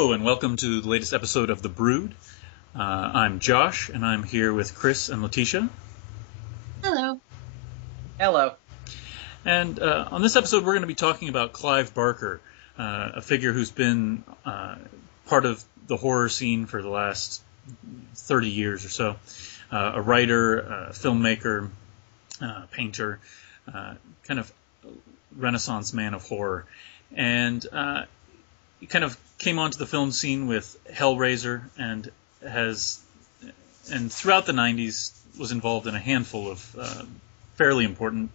Hello, and welcome to the latest episode of The Brood. I'm Josh, and I'm here with Chris and Letitia. Hello. Hello. And on this episode, we're going to be talking about Clive Barker, a figure who's been part of the horror scene for the last 30 years or so. A writer, a filmmaker, painter, kind of Renaissance man of horror. And he kind of came onto the film scene with Hellraiser and throughout the 90s was involved in a handful of fairly important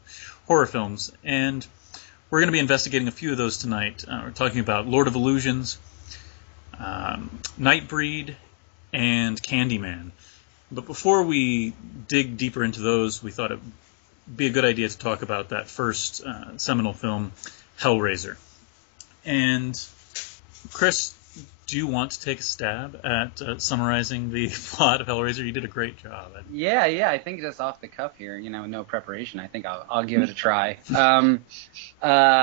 horror films. And we're going to be investigating a few of those tonight. We're talking about Lord of Illusions, Nightbreed, and Candyman. But before we dig deeper into those, we thought it would be a good idea to talk about that first seminal film, Hellraiser. And Chris, do you want to take a stab at summarizing the plot of Hellraiser? You did a great job. Yeah, I think just off the cuff here, no preparation. I think I'll give it a try. Hellraiser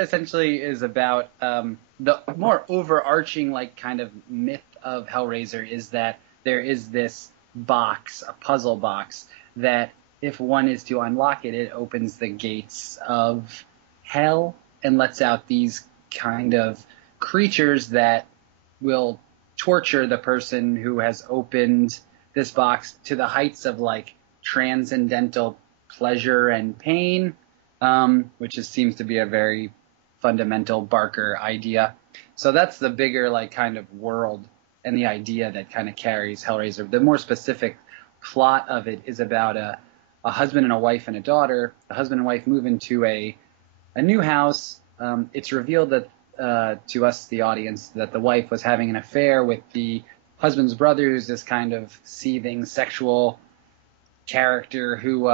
essentially is about the more overarching kind of myth of Hellraiser is that there is this box, a puzzle box, that if one is to unlock it, it opens the gates of hell and lets out these kind of creatures that will torture the person who has opened this box to the heights of transcendental pleasure and pain, which seems to be a very fundamental Barker idea. So that's the bigger kind of world and the idea that kind of carries Hellraiser. The more specific plot of it is about a husband and a wife and a daughter. The husband and wife move into a new house. It's revealed that to us, the audience, that the wife was having an affair with the husband's brother, who's this kind of seething sexual character who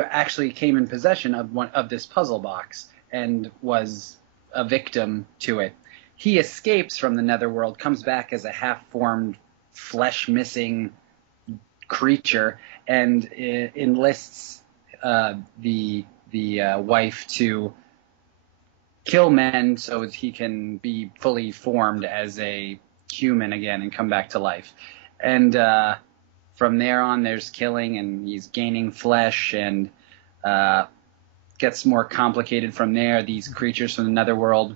actually came in possession of this puzzle box and was a victim to it. He escapes from the netherworld, comes back as a half-formed, flesh-missing creature, and enlists the wife to kill men so he can be fully formed as a human again and come back to life. And from there on, there's killing, and he's gaining flesh, and gets more complicated from there. These creatures from the netherworld.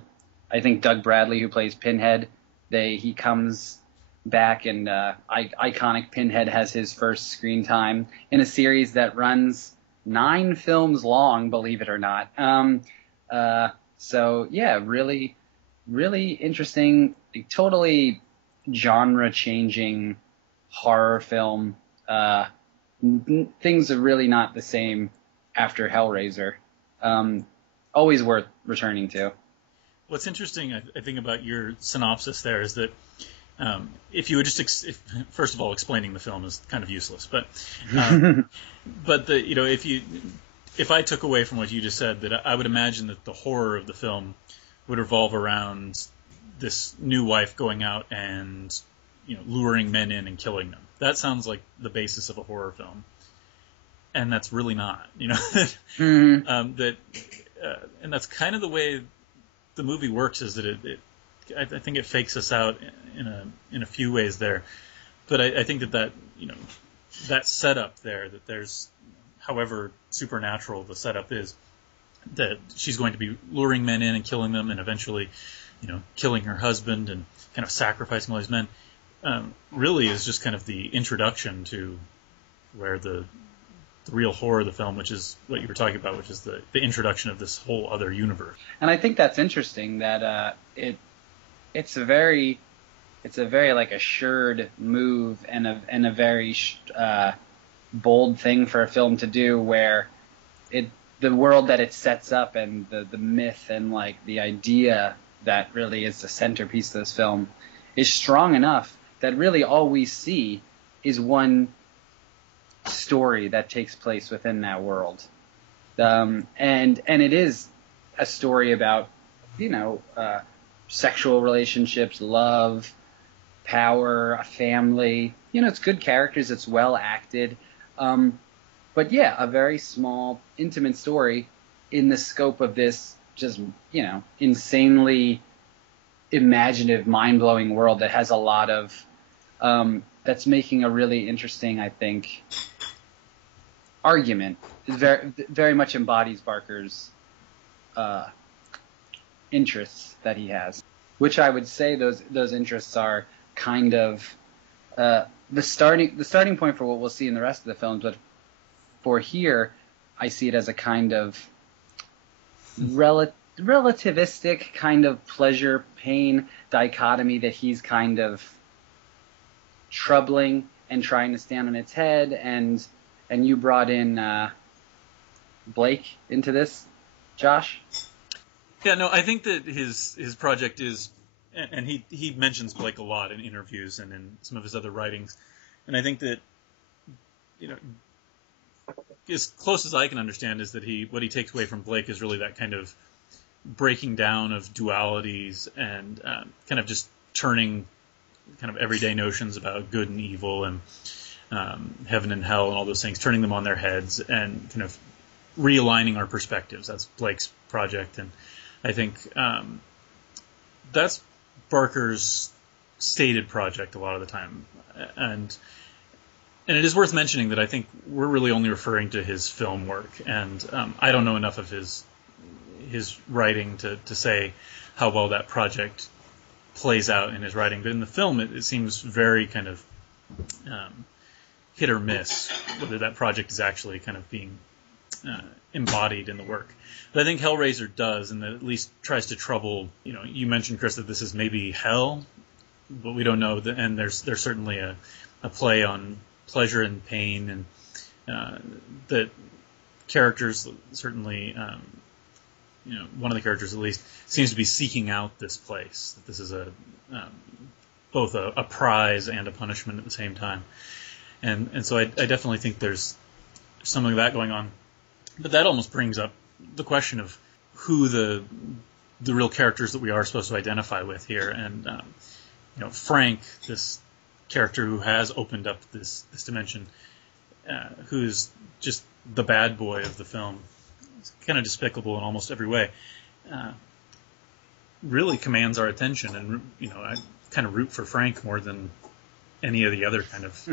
I think Doug Bradley, who plays Pinhead, he comes back, and iconic Pinhead has his first screen time in a series that runs 9 films long, believe it or not. So yeah, really, really interesting, totally genre-changing horror film. Things are really not the same after Hellraiser. Always worth returning to. What's interesting, I think, about your synopsis there is that if you would just first of all, explaining the film is kind of useless, but if I took away from what you just said, that I would imagine that the horror of the film would revolve around this new wife going out and luring men in and killing them. That sounds like the basis of a horror film, and that's really not. Mm-hmm. And that's kind of the way the movie works. Is that I think it fakes us out in a few ways there, but I think that that setup there, that there's, however supernatural the setup is, that she's going to be luring men in and killing them, and eventually, killing her husband and kind of sacrificing all these men, really is just kind of the introduction to where the real horror of the film, which is what you were talking about, which is the introduction of this whole other universe. And I think that's interesting that it's a very assured move and a very bold thing for a film to do, where the world that it sets up and the myth and the idea that really is the centerpiece of this film is strong enough that really all we see is one story that takes place within that world. And it is a story about sexual relationships, love, power, a family. It's good characters, it's well acted. But yeah, a very small, intimate story in the scope of this just, insanely imaginative, mind-blowing world that has a lot of that's making a really interesting, I think, argument. It very much embodies Barker's interests that he has, which I would say those interests are kind of the starting point for what we'll see in the rest of the films. But for here, I see it as a kind of relativistic kind of pleasure-pain dichotomy that he's kind of troubling and trying to stand on its head. And you brought in Blake into this, Josh? Yeah, no, I think that his project is, and he mentions Blake a lot in interviews and in some of his other writings, and I think that, as close as I can understand is that what he takes away from Blake is really that kind of breaking down of dualities and kind of just turning kind of everyday notions about good and evil and heaven and hell and all those things, turning them on their heads and kind of realigning our perspectives. That's Blake's project, and I think that's Barker's stated project a lot of the time. And it is worth mentioning that I think we're really only referring to his film work, and I don't know enough of his writing to say how well that project plays out in his writing. But in the film, it seems very kind of hit or miss whether that project is actually kind of being embodied in the work. But I think Hellraiser does, and that at least tries to trouble. You mentioned, Chris, that this is maybe hell, but we don't know. And there's certainly a play on pleasure and pain, and that characters certainly, one of the characters at least seems to be seeking out this place. That this is both a prize and a punishment at the same time, and so I definitely think there's something of that going on. But that almost brings up the question of who the real characters that we are supposed to identify with here. And Frank, this character who has opened up this dimension, who's just the bad boy of the film, it's kind of despicable in almost every way, really commands our attention. And I kind of root for Frank more than any of the other kind of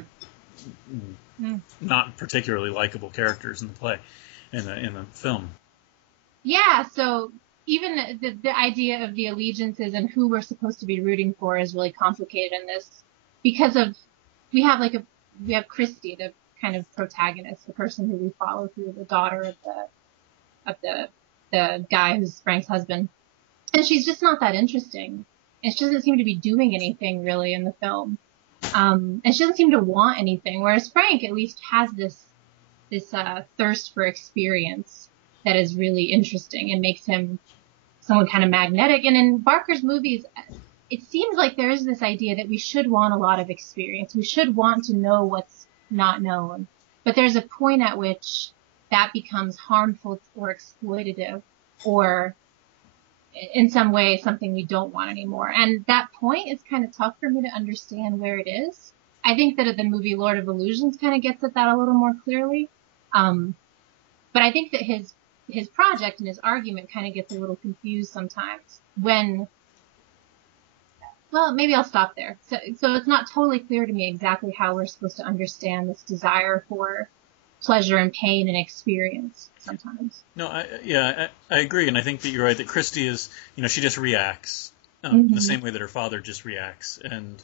not particularly likable characters in the play. In the film. Yeah, so even the idea of the allegiances and who we're supposed to be rooting for is really complicated in this, because we have Christy, the kind of protagonist, the person who we follow through, the daughter of the guy who's Frank's husband, and she's just not that interesting, and she doesn't seem to be doing anything really in the film, and she doesn't seem to want anything, whereas Frank at least has this thirst for experience that is really interesting and makes him someone kind of magnetic. And in Barker's movies, it seems like there is this idea that we should want a lot of experience. We should want to know what's not known. But there's a point at which that becomes harmful or exploitative or in some way something we don't want anymore. And that point is kind of tough for me to understand where it is. I think that the movie Lord of Illusions kind of gets at that a little more clearly. But I think that his project and his argument kind of gets a little confused sometimes well, maybe I'll stop there. So it's not totally clear to me exactly how we're supposed to understand this desire for pleasure and pain and experience sometimes. No, I agree. And I think that you're right, that Christy is, she just reacts the same way that her father just reacts. And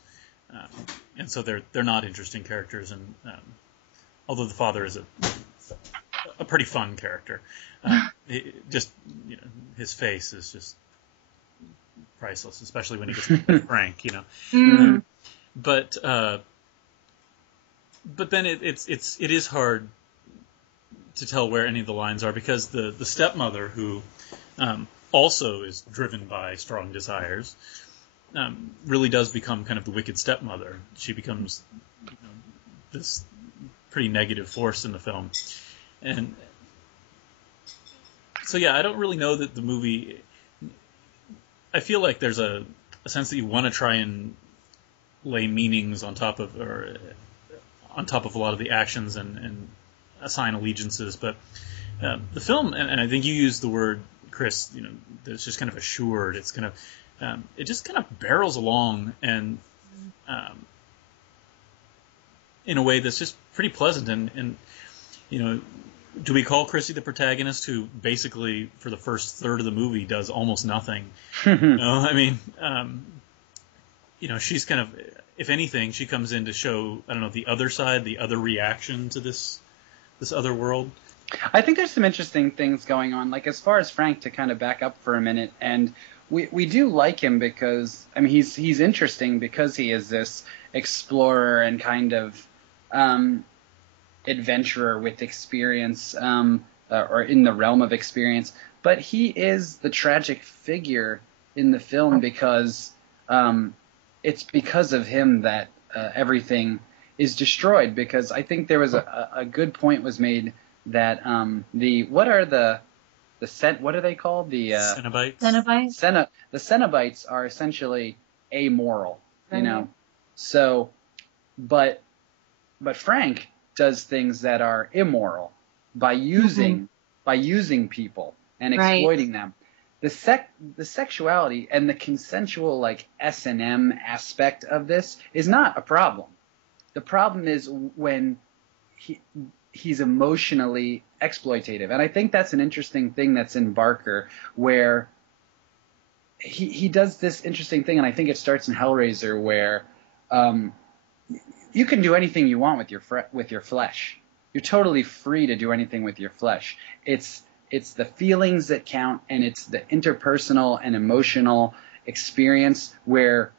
so they're not interesting characters. And although the father is a pretty fun character, his face is just priceless, especially when he gets with Frank, But then it is hard to tell where any of the lines are, because the stepmother, who also is driven by strong desires, really does become kind of the wicked stepmother. She becomes this pretty negative force in the film. And so, I don't really know that the movie... I feel like there's a sense that you want to try and lay meanings on top of a lot of the actions and assign allegiances, but the film, and I think you used the word, Chris, it's just kind of assured. It's kind of it just kind of barrels along and in a way that's just pretty pleasant. And do we call Christy the protagonist who basically for the first third of the movie does almost nothing? I mean, she's kind of, if anything, she comes in to show, I don't know, the other side, the other reaction to this other world. I think there's some interesting things going on. Like, as far as Frank, to kind of back up for a minute, and we do like him because, I mean, he's interesting because he is this explorer and kind of adventurer with experience, or in the realm of experience. But he is the tragic figure in the film because it's because of him that everything is destroyed. Because I think there was a good point was made that what are they called? The Cenobites. The Cenobites are essentially amoral, So, but Frank does things that are immoral by using people and exploiting them. The sexuality and the consensual, like, S&M aspect of this is not a problem. The problem is when he's emotionally exploitative. And I think that's an interesting thing that's in Barker, where he does this interesting thing, and I think it starts in Hellraiser, where you can do anything you want with your flesh. You're totally free to do anything with your flesh. It's the feelings that count, and it's the interpersonal and emotional experience where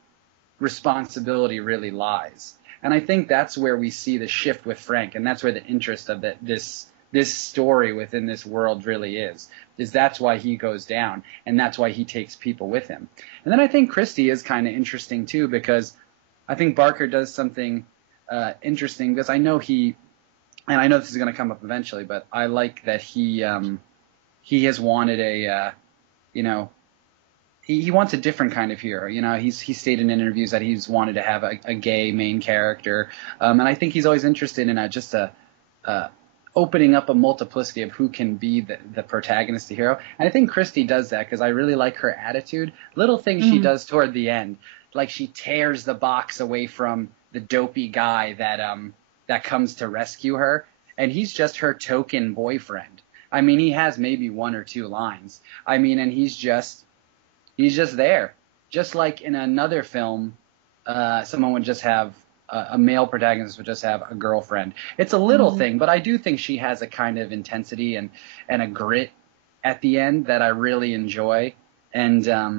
responsibility really lies. And I think that's where we see the shift with Frank, and that's where the interest of this story within this world really is that's why he goes down, and that's why he takes people with him. And then I think Christy is kind of interesting too, because I think Barker does something interesting, because I know and I know this is going to come up eventually, but I like that he has wanted he wants a different kind of hero. He's stated in interviews that he's wanted to have a gay main character, and I think he's always interested in opening up a multiplicity of who can be the protagonist, the hero. And I think Christy does that, because I really like her attitude. Little things she does toward the end, like she tears the box away from the dopey guy that comes to rescue her, and he's just her token boyfriend. I mean, he has maybe one or two lines. I mean, and he's just there. Just like in another film, someone would just have a male protagonist would just have a girlfriend. It's a little thing, but I do think she has a kind of intensity and a grit at the end that I really enjoy. And I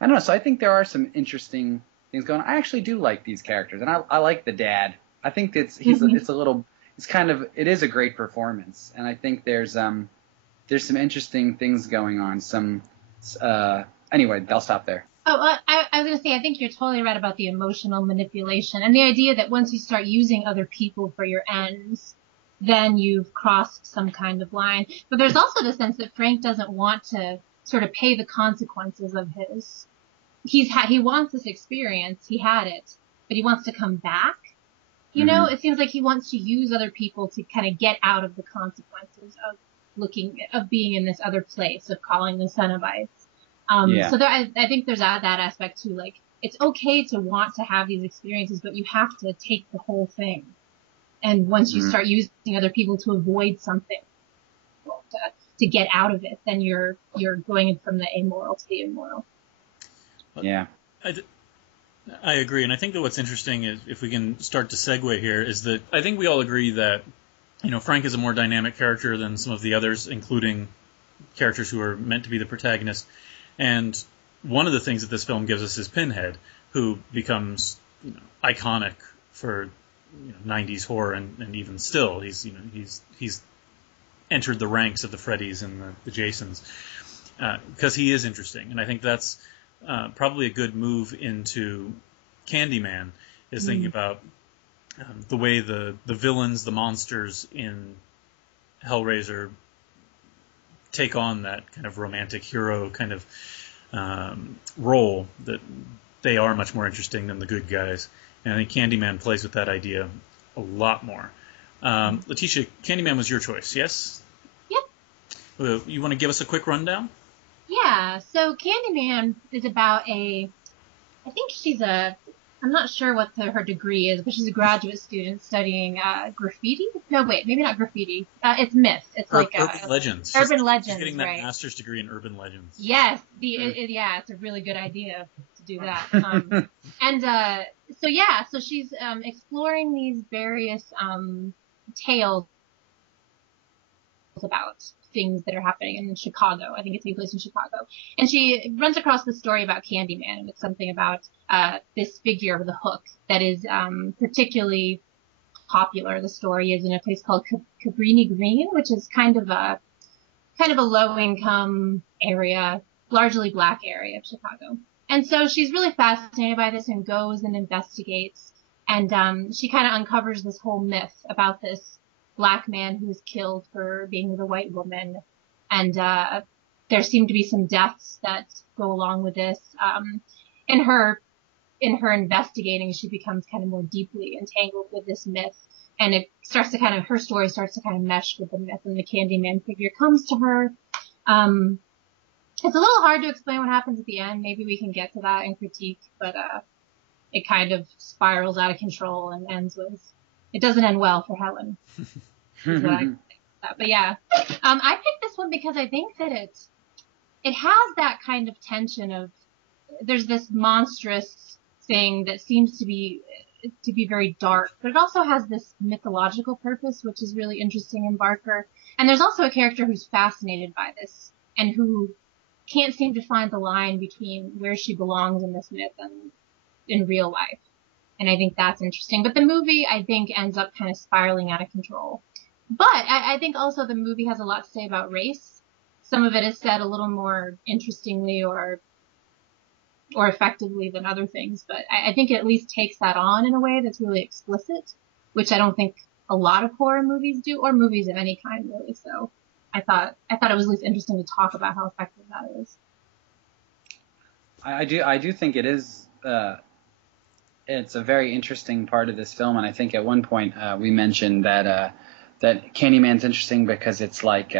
don't know. So I think there are some interesting things going on. I actually do like these characters, and I like the dad. I think it is a great performance, and I think there's some interesting things going on. Anyway, I'll stop there. Oh, I was going to say, I think you're totally right about the emotional manipulation and the idea that once you start using other people for your ends, then you've crossed some kind of line. But there's also the sense that Frank doesn't want to sort of pay the consequences of his. He wants this experience. He had it, but he wants to come back. It seems like he wants to use other people to kind of get out of the consequences of being in this other place, of calling the Cenobites. So I think there's that aspect too. Like, it's okay to want to have these experiences, but you have to take the whole thing. And once you start using other people to avoid something, to get out of it, then you're going from the amoral to the immoral. Yeah. I agree, and I think that what's interesting is, if we can start to segue here, is that I think we all agree that Frank is a more dynamic character than some of the others, including characters who are meant to be the protagonist. And one of the things that this film gives us is Pinhead, who becomes iconic for 90s horror, and even still, he's entered the ranks of the Freddys and the Jasons, because he is interesting, and I think that's probably a good move into Candyman, is thinking about the way the villains, the monsters in Hellraiser take on that kind of romantic hero kind of role, that they are much more interesting than the good guys. And I think Candyman plays with that idea a lot more. Letitia, Candyman was your choice, yes? Yep. You want to give us a quick rundown? Yeah, so Candyman is about I think I'm not sure what her degree is, but she's a graduate student studying graffiti. No, wait, maybe not graffiti. It's myth. It's like Urban legends. Urban legends, she's getting that right? master's degree in urban legends. Yes, yeah, it's a really good idea to do that. And so she's exploring these various tales about things that are happening in Chicago. I think it's taking place in Chicago. And she runs across the story about Candyman, and it's something about this figure with a hook that is particularly popular. The story is in a place called Cabrini Green, which is kind of a low income area, largely black area of Chicago. And so she's really fascinated by this and goes and investigates. And she kind of uncovers this whole myth about this black man who was killed for being with a white woman. And there seem to be some deaths that go along with this. In her investigating, she becomes kind of more deeply entangled with this myth. And her story starts to kind of mesh with the myth, and the Candyman figure comes to her. It's a little hard to explain what happens at the end. Maybe we can get to that and critique, but it kind of spirals out of control and it doesn't end well for Helen. Is what I think. But yeah, I picked this one because I think that it has that kind of tension of there's this monstrous thing that seems to be very dark, but it also has this mythological purpose, which is really interesting in Barker. And there's also a character who's fascinated by this and who can't seem to find the line between where she belongs in this myth and in real life. And I think that's interesting. But the movie, I think, ends up kind of spiraling out of control. But I think also the movie has a lot to say about race. Some of it is said a little more interestingly or effectively than other things, but I think it at least takes that on in a way that's really explicit, which I don't think a lot of horror movies do, or movies of any kind really. So I thought it was at least interesting to talk about how effective that is. I do think it is. It's a very interesting part of this film, and I think at one point we mentioned that Candyman's interesting because it's like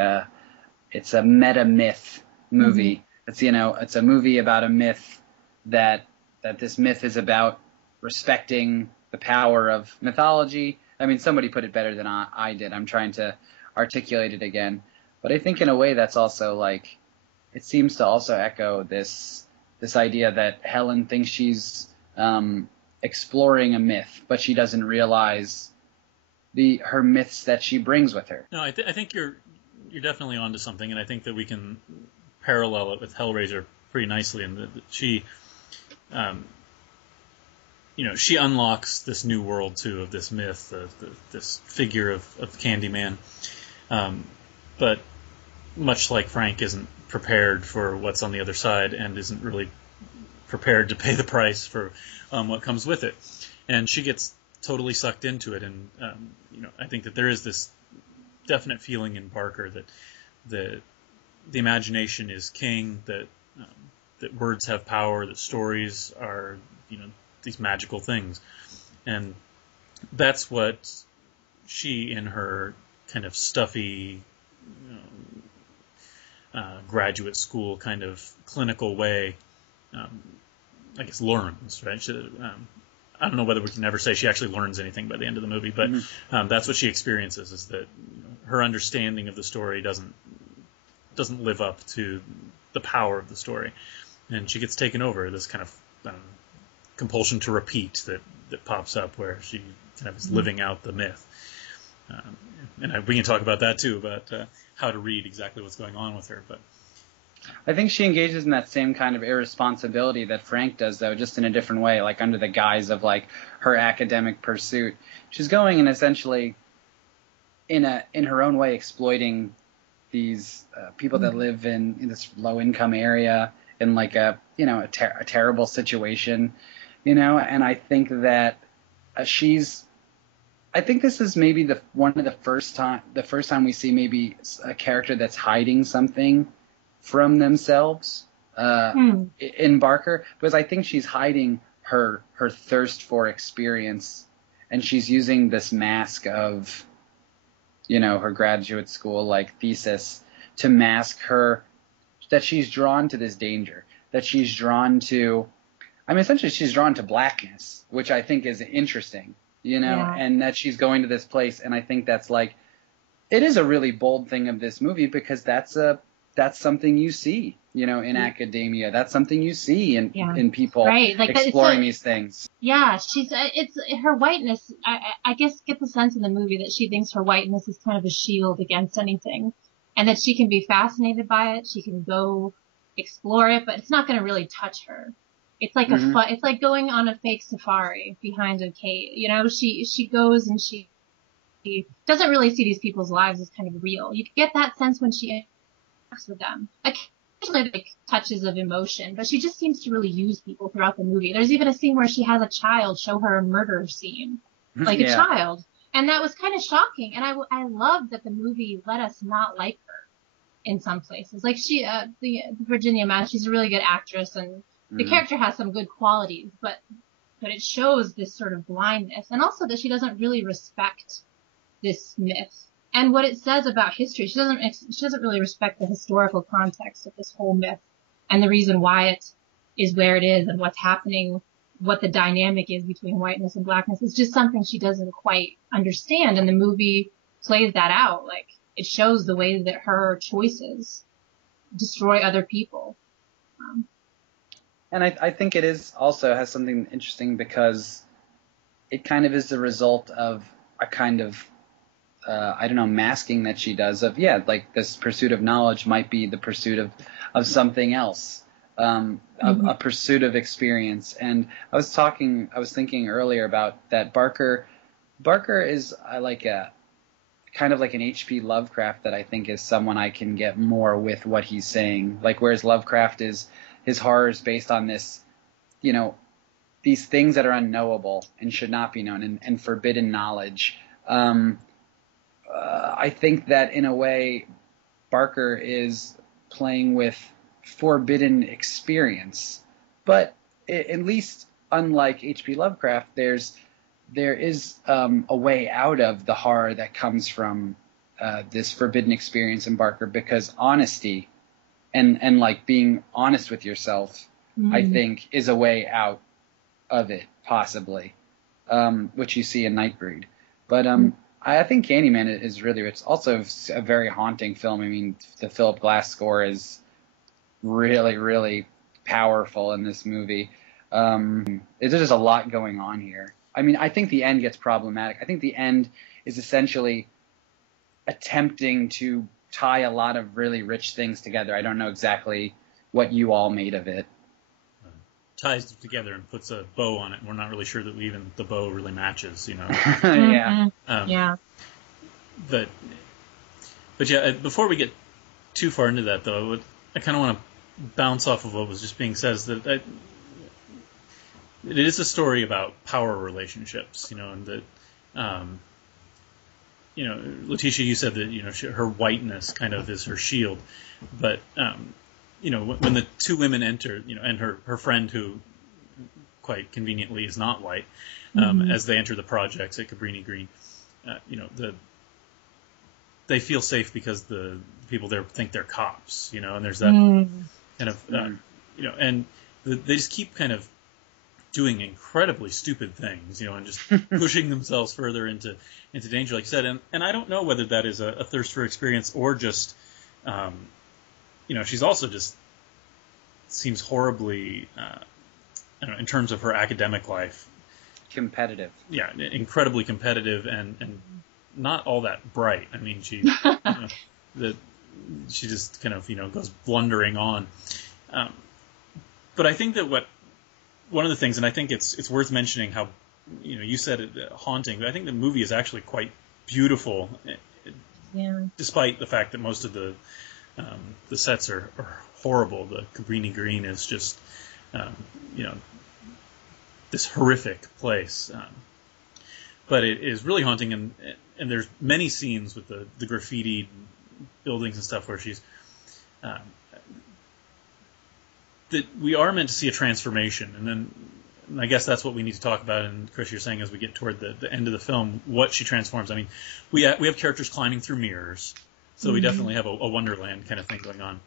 it's a meta myth movie. Mm-hmm. It's a movie about a myth that this myth is about respecting the power of mythology. I mean, somebody put it better than I did. I'm trying to articulate it again, but I think in a way that's also like it seems to also echo this idea that Helen thinks she's exploring a myth, but she doesn't realize her myths that she brings with her. No, I think you're definitely onto something, and I think that we can parallel it with Hellraiser pretty nicely, and that she, she unlocks this new world too of this myth, this figure of Candyman, but much like Frank isn't prepared for what's on the other side and isn't really prepared to pay the price for what comes with it, and she gets totally sucked into it. And I think that there is this definite feeling in Barker that the imagination is king, that words have power, that stories are these magical things, and that's what she, in her kind of stuffy graduate school kind of clinical way, I guess learns, right? I don't know whether we can ever say she actually learns anything by the end of the movie, but that's what she experiences, is that her understanding of the story doesn't live up to the power of the story, and she gets taken over. This kind of compulsion to repeat that pops up, where she kind of is living out the myth. And we can talk about that too, about how to read exactly what's going on with her. But I think she engages in that same kind of irresponsibility that Frank does, though, just in a different way, like under the guise of like her academic pursuit. She's going and essentially, in her own way, exploiting these people that live in this low income area in like a terrible situation, And I think that I think this is maybe the first time we see maybe a character that's hiding something from themselves in Barker, because I think she's hiding her thirst for experience, and she's using this mask of her graduate school like thesis to mask her that she's drawn to this danger, that she's drawn to, I mean, essentially she's drawn to blackness, which I think is interesting, and that she's going to this place. And I think that's like, it is a really bold thing of this movie, because that's something you see, in academia. That's something you see in people exploring these things. Yeah, it's her whiteness. I guess get the sense in the movie that she thinks her whiteness is kind of a shield against anything, and that she can be fascinated by it. She can go explore it, but it's not going to really touch her. It's like it's like going on a fake safari behind a cave. She goes and she doesn't really see these people's lives as kind of real. You get that sense when she interacts with them. Occasionally, like touches of emotion, but she just seems to really use people throughout the movie. There's even a scene where she has a child show her a murder scene, like a child, and that was kind of shocking. And I love that the movie let us not like her in some places. Like the Virginia Madsen, she's a really good actress, and the character has some good qualities, but it shows this sort of blindness, and also that she doesn't really respect this myth and what it says about history. She doesn't really respect the historical context of this whole myth and the reason why it is where it is and what's happening, what the dynamic is between whiteness and blackness. It's just something she doesn't quite understand, and the movie plays that out. Like, it shows the way that her choices destroy other people. And I think it is also has something interesting, because it kind of is the result of a kind of, masking that she does of, like this pursuit of knowledge might be the pursuit of something else, a pursuit of experience. And I was thinking earlier about that Barker is like a kind of like an H.P. Lovecraft, that I think is someone I can get more with what he's saying. Like, whereas Lovecraft is, his horror is based on this, these things that are unknowable and should not be known, and forbidden knowledge. I think that in a way, Barker is playing with forbidden experience, but at least unlike H.P. Lovecraft, there is a way out of the horror that comes from this forbidden experience in Barker, because honesty and like being honest with yourself, I think, is a way out of it, possibly, which you see in Nightbreed. But I think Candyman is really, it's also a very haunting film. I mean, the Philip Glass score is really, really powerful in this movie. There's just a lot going on here. I mean, I think the end gets problematic. I think the end is essentially attempting to tie a lot of really rich things together. I don't know exactly what you all made of it. Ties it together and puts a bow on it. We're not really sure that the bow really matches, Yeah. Yeah. But yeah, before we get too far into that, though, I kind of want to bounce off of what was just being said, is that it is a story about power relationships, and that, Letitia, you said that, her whiteness kind of is her shield, but, when the two women enter, and her friend, who quite conveniently is not white, as they enter the projects at Cabrini Green, they feel safe because the people there think they're cops, and there's that kind of, and they just keep kind of doing incredibly stupid things, and just pushing themselves further into danger, like you said. And I don't know whether that is a thirst for experience or just, she's also just seems horribly, in terms of her academic life, competitive. Yeah, incredibly competitive and not all that bright. I mean, she she just kind of goes blundering on. But I think that one of the things, and I think it's worth mentioning how you said it, haunting, but I think the movie is actually quite beautiful, despite the fact that most of the sets are horrible. The Cabrini Green is just this horrific place, but it is really haunting, and there's many scenes with the graffiti buildings and stuff where she's that we are meant to see a transformation, and then I guess that's what we need to talk about. And Chris, you're saying as we get toward the end of the film, what she transforms. I mean, we have characters climbing through mirrors, so we definitely have a Wonderland kind of thing going on.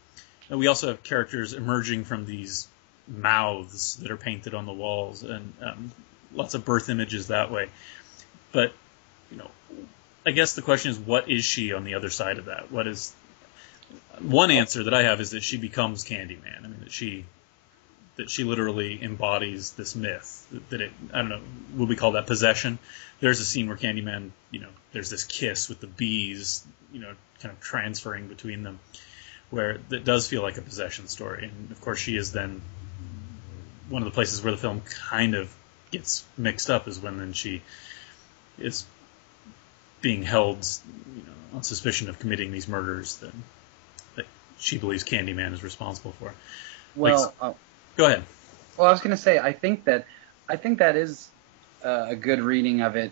And we also have characters emerging from these mouths that are painted on the walls, and lots of birth images that way. But, you know, I guess the question is, what is she on the other side of that? What is one answer that I have is that she becomes Candyman. I mean, that she literally embodies this myth. That it, I don't know, would we call that possession? There's a scene where Candyman, you know, there's this kiss with the bees, you know, kind of transferring between them, where that does feel like a possession story. And of course, she is then one of the places where the film kind of gets mixed up is when then she is being held, you know, on suspicion of committing these murders that she believes Candyman is responsible for. Well, go ahead. Well, I was going to say, I think that is a good reading of it,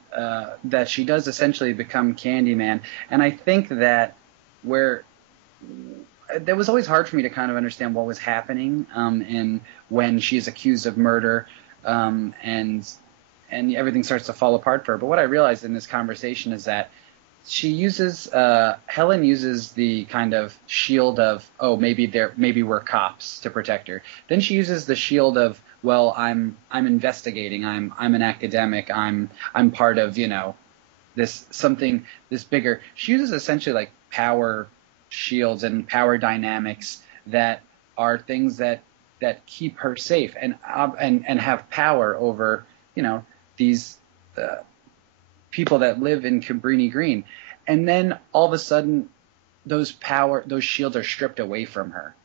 that she does essentially become Candyman. And I think that that was always hard for me to kind of understand what was happening and when she's accused of murder and everything starts to fall apart for her. But what I realized in this conversation is that Helen uses the kind of shield of, oh, maybe we're cops to protect her. Then she uses the shield of, well, I'm investigating, I'm an academic, I'm part of, you know, this bigger. She uses essentially like power shields and power dynamics that are things that keep her safe and have power over, you know, these people that live in Cabrini Green. And then all of a sudden those shields are stripped away from her.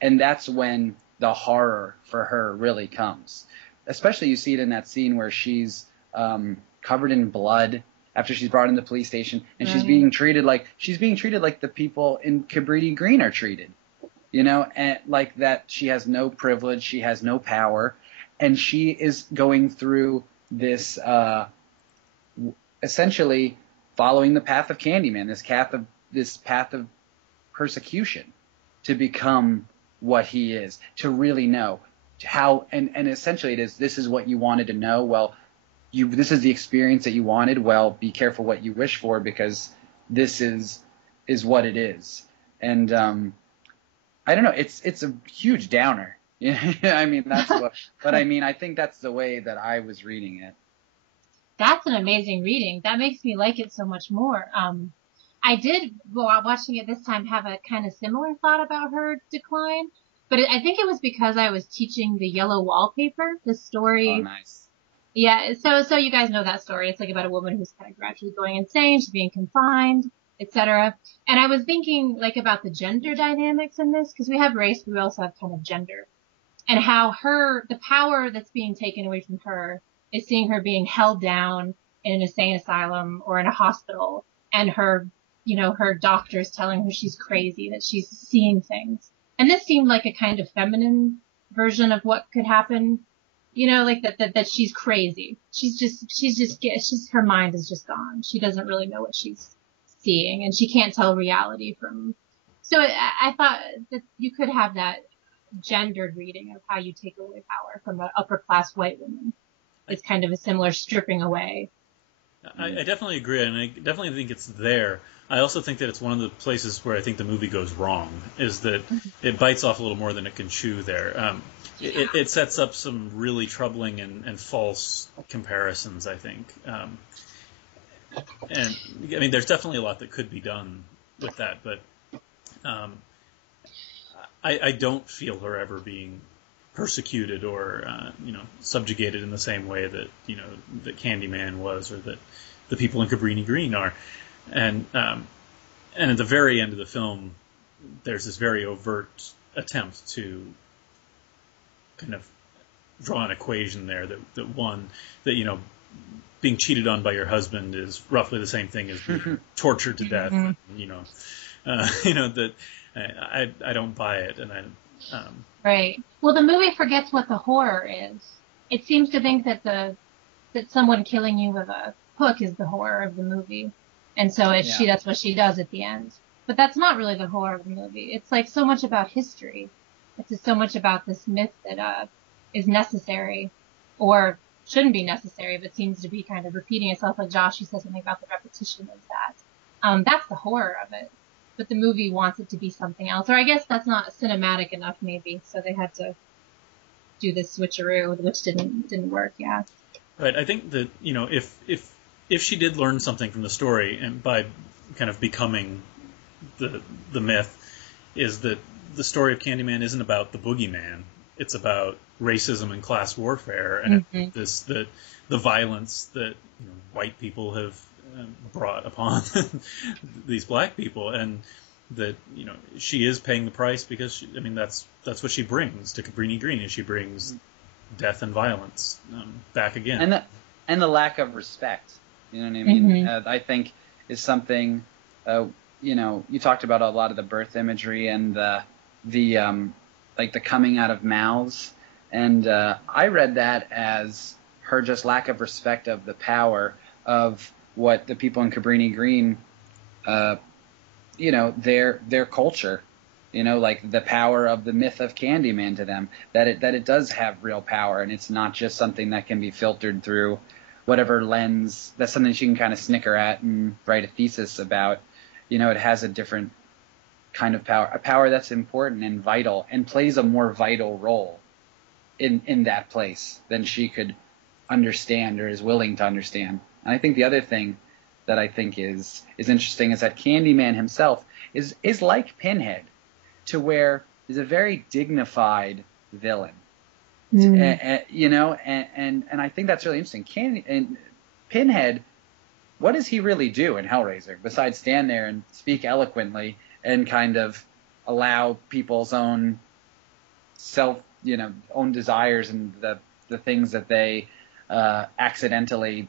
And that's when the horror for her really comes. Especially you see it in that scene where she's covered in blood after she's brought in the police station, and she's being treated like the people in Cabrini Green are treated. You know, and like that she has no privilege, she has no power, and she is going through this essentially following the path of Candyman, this path of persecution to become what he is, to really know how, and essentially this is what you wanted to know. Well, this is the experience that you wanted. Well, be careful what you wish for, because this is what it is. And I don't know, it's a huge downer. I mean, that's what, but I mean, I think that's the way that I was reading it. That's an amazing reading. That makes me like it so much more. I did, while watching it this time, have a kind of similar thought about her decline, but I think it was because I was teaching the Yellow Wallpaper, the story. Oh, nice. Yeah, so you guys know that story. It's like about a woman who's kind of gradually going insane, she's being confined, etc. And I was thinking like about the gender dynamics in this, because we have race, but we also have kind of gender, and how the power that's being taken away from her is seeing her being held down in an insane asylum or in a hospital, and her doctors telling her she's crazy, that she's seeing things. And this seemed like a kind of feminine version of what could happen, you know, like that she's crazy. Her mind is just gone. She doesn't really know what she's seeing, and she can't tell reality from. So I thought that you could have that gendered reading of how you take away power from an upper class white woman. It's kind of a similar stripping away. I definitely agree, and I definitely think it's there. I also think that it's one of the places where I think the movie goes wrong, is that it bites off a little more than it can chew there. It sets up some really troubling and false comparisons, I think. And, I mean, there's definitely a lot that could be done with that, but I don't feel her ever being persecuted or subjugated in the same way that that Candyman was, or that the people in Cabrini Green are. And at the very end of the film, there's this very overt attempt to kind of draw an equation there that being cheated on by your husband is roughly the same thing as being tortured to death. That I don't buy it, and Right. Well, the movie forgets what the horror is. It seems to think that someone killing you with a hook is the horror of the movie, and so that's what she does at the end. But that's not really the horror of the movie. It's like so much about history. It's just so much about this myth that is necessary, or shouldn't be necessary, but seems to be kind of repeating itself. Like Josh, you said something about the repetition of that. That's the horror of it. but the movie wants it to be something else. Or I guess that's not cinematic enough, maybe. So they had to do this switcheroo, which didn't work. Yeah. Right. I think that if she did learn something from the story, and by kind of becoming the myth, is that the story of Candyman isn't about the boogeyman. It's about racism and class warfare, and the violence that white people have brought upon these black people, and that she is paying the price because that's what she brings to Cabrini Green, is she brings death and violence back again, and the lack of respect. You know what I mean? I think is something. You talked about a lot of the birth imagery and the like the coming out of mouths, and I read that as her just lack of respect of the power of what the people in Cabrini Green, their culture, like the power of the myth of Candyman to them, that it does have real power, and it's not just something that can be filtered through whatever lens. That's something she can kind of snicker at and write a thesis about. It has a different kind of power, a power that's important and vital, and plays a more vital role in that place than she could understand or is willing to understand. And I think the other thing that I think is interesting is that Candyman himself is like Pinhead, to where he's a very dignified villain. And I think that's really interesting. And Pinhead, what does he really do in Hellraiser besides stand there and speak eloquently and kind of allow people's own own desires and the things that they accidentally